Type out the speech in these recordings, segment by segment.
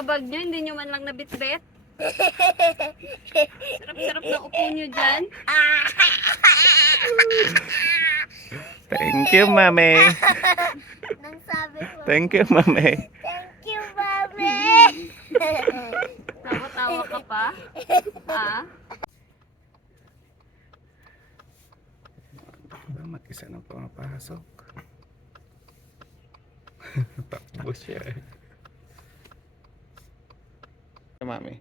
mga bag nyo, hindi nyo man lang nabitbit. Sarap-sarap na upo nyo dyan. Thank you, Mami. Nang sabi ko, Thank you, Mami. thank you, Mami! Tawa-tawa ka pa. Ha? Mag-isa na pumapasok. Takbo siya eh. Mami.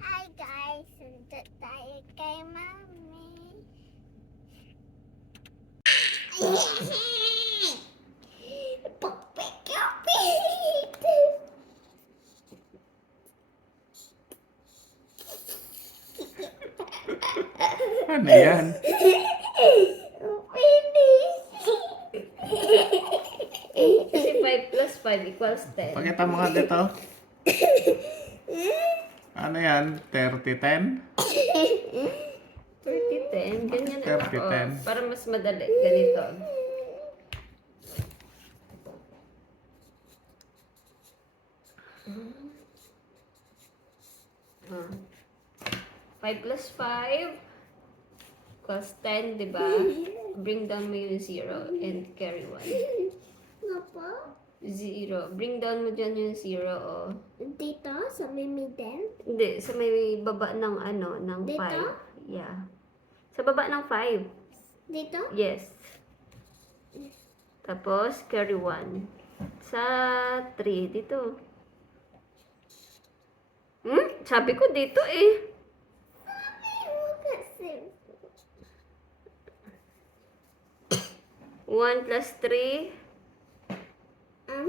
Hi guys, nandito tayo kay Mami. Pagpikapit! Ano yan? Finish! Kasi 5 plus 5 equals 10. Pakita mo nga dito. Ano yan? 30-10? 30-10. Ganyan. 30-10. Para mas madali. Ganito. Ah. 5 plus 5 equals 10, di ba? Bring down mo yung 0 and carry 1. Nga po? 0. Bring down mo dyan yung 0, oh. Dito, sa may middle? Hindi, sa may baba ng ano, ng 5. Dito? Yeah. Sa baba ng 5. Dito? Yes. Tapos, carry 1. Sa 3, dito. Sabi ko dito eh. Sabi mo kasi. 1 plus 3. 7?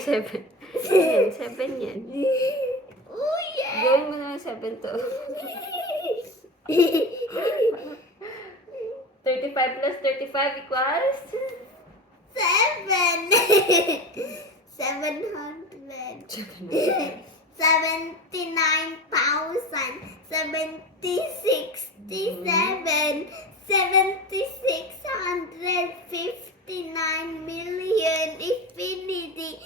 7. Yan, 7 yan. Oh yeah! Gawin mo na 7 to. 35 plus 35 equals? 7! 700. 79,067 7,659 million infinity